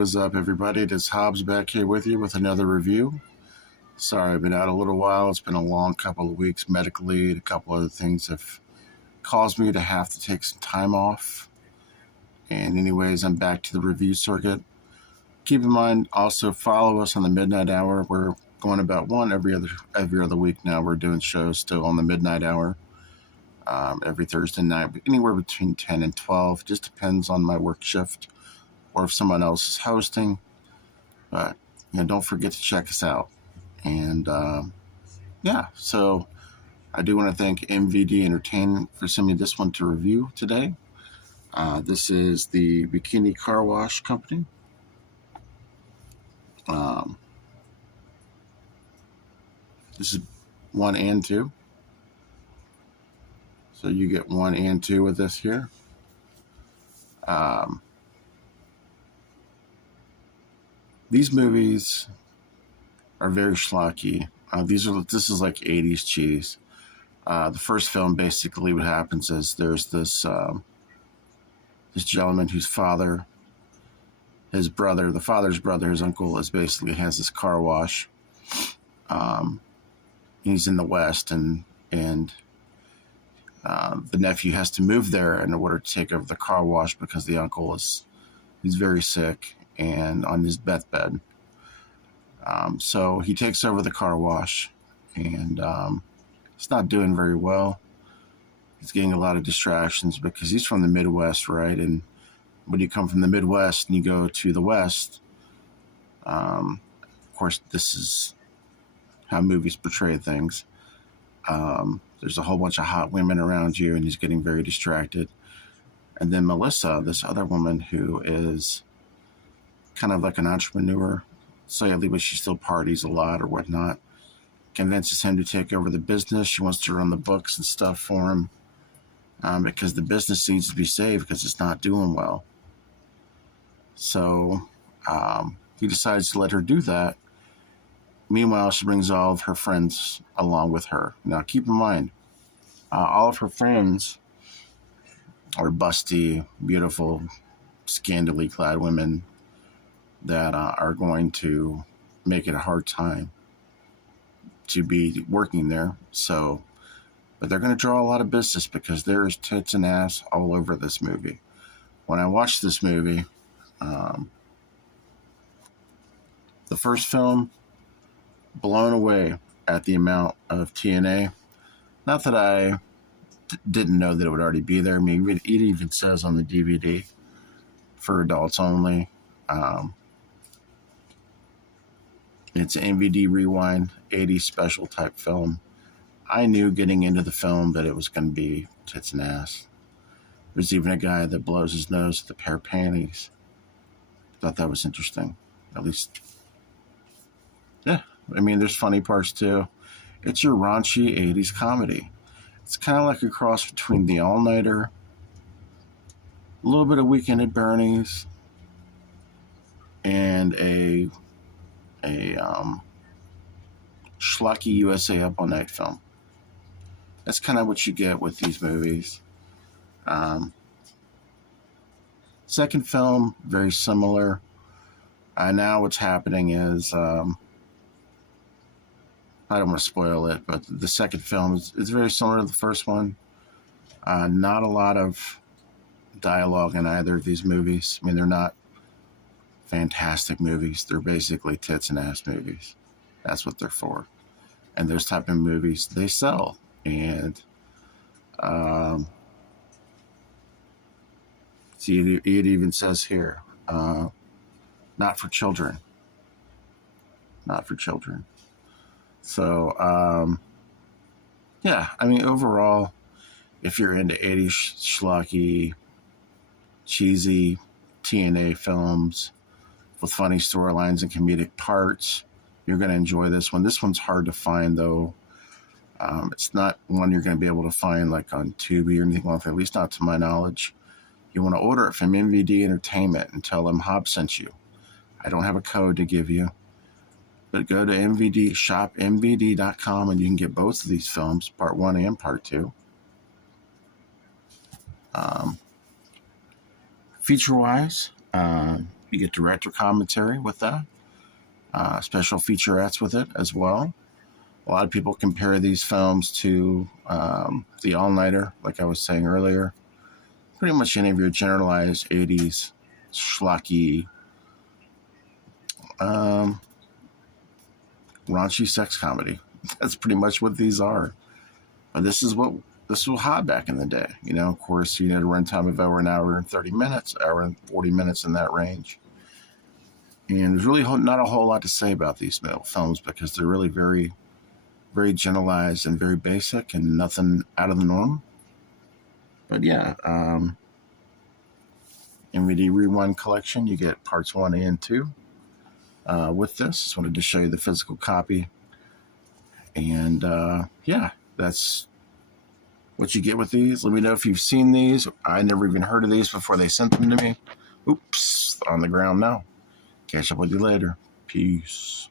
What's up, everybody? It is Hobbs back here with you with another review. Sorry, I've been out a little while. It's been a long couple of weeks medically. A couple other things have caused me to have to take some time off. And anyways, I'm back to the review circuit. Keep in mind, also follow us on the midnight hour. We're going about one every other week now. We're doing shows still on the midnight hour every Thursday night, anywhere between 10 and 12. Just depends on my work shift or if someone else is hosting. But don't forget to check us out. And so I do want to thank MVD Entertainment for sending me this one to review today. This is the Bikini Car Wash Company. This is 1 and 2. So you get 1 and 2 with this here. These movies are very schlocky. This is like 80s cheese. The first film, basically what happens is there's this gentleman whose father, his brother, the father's brother, his uncle, basically has this car wash. He's in the West, and the nephew has to move there in order to take over the car wash because the uncle he's very sick and on his deathbed. So he takes over the car wash, and it's not doing very well. He's getting a lot of distractions because he's from the Midwest, right? And when you come from the Midwest and you go to the West, of course, this is how movies portray things. There's a whole bunch of hot women around you, and he's getting very distracted. And then Melissa, this other woman who is kind of like an entrepreneur, sadly, but she still parties a lot or whatnot, convinces him to take over the business. She wants to run the books and stuff for him because the business needs to be saved because it's not doing well. So he decides to let her do that. Meanwhile, she brings all of her friends along with her. Now, keep in mind, all of her friends are busty, beautiful, scantily clad women that are going to make it a hard time to be working there. But they're going to draw a lot of business because there is tits and ass all over this movie. When I watched this movie, the first film, blown away at the amount of TNA. Not that I didn't know that it would already be there. I mean, it even says on the DVD for adults only. It's an MVD Rewind 80s special type film. I knew getting into the film that it was going to be tits and ass. There's even a guy that blows his nose with a pair of panties. Thought that was interesting. At least, yeah. I mean, there's funny parts too. It's your raunchy 80s comedy. It's kind of like a cross between The All-Nighter, a little bit of Weekend at Bernie's, and a schlocky USA Up All Night film. That's kind of what you get with these movies. Second film, very similar. Now what's happening is, I don't want to spoil it, but the second film is very similar to the first one. Not a lot of dialogue in either of these movies. I mean, they're not fantastic movies. They're basically tits and ass movies. That's what they're for. And those type of movies, they sell. And see, it even says here, not for children. Not for children. So, I mean, overall, if you're into 80s schlocky, cheesy TNA films with funny storylines and comedic parts, you're going to enjoy this one. This one's hard to find, though. It's not one you're going to be able to find like on Tubi or anything like that, at least not to my knowledge. You want to order it from MVD Entertainment and tell them Hobbs sent you. I don't have a code to give you. But go to shopmvd.com and you can get both of these films, part 1 and part 2. Feature-wise, You get director commentary with that, special featurettes with it as well. A lot of people compare these films to The All Nighter, like I was saying earlier. Pretty much any of your generalized 80s schlocky, raunchy sex comedy. That's pretty much what these are. But this was hot back in the day. You know, of course, you had a runtime of over an hour and 30 minutes, hour and 40 minutes in that range. And there's really not a whole lot to say about these films because they're really very, very generalized and very basic and nothing out of the norm. But yeah, MVD Rewind Collection, you get parts 1 and 2 with this. Just wanted to show you the physical copy. And yeah, that's what you get with these. Let me know if you've seen these. I never even heard of these before they sent them to me. Oops, on the ground now. Catch up with you later. Peace.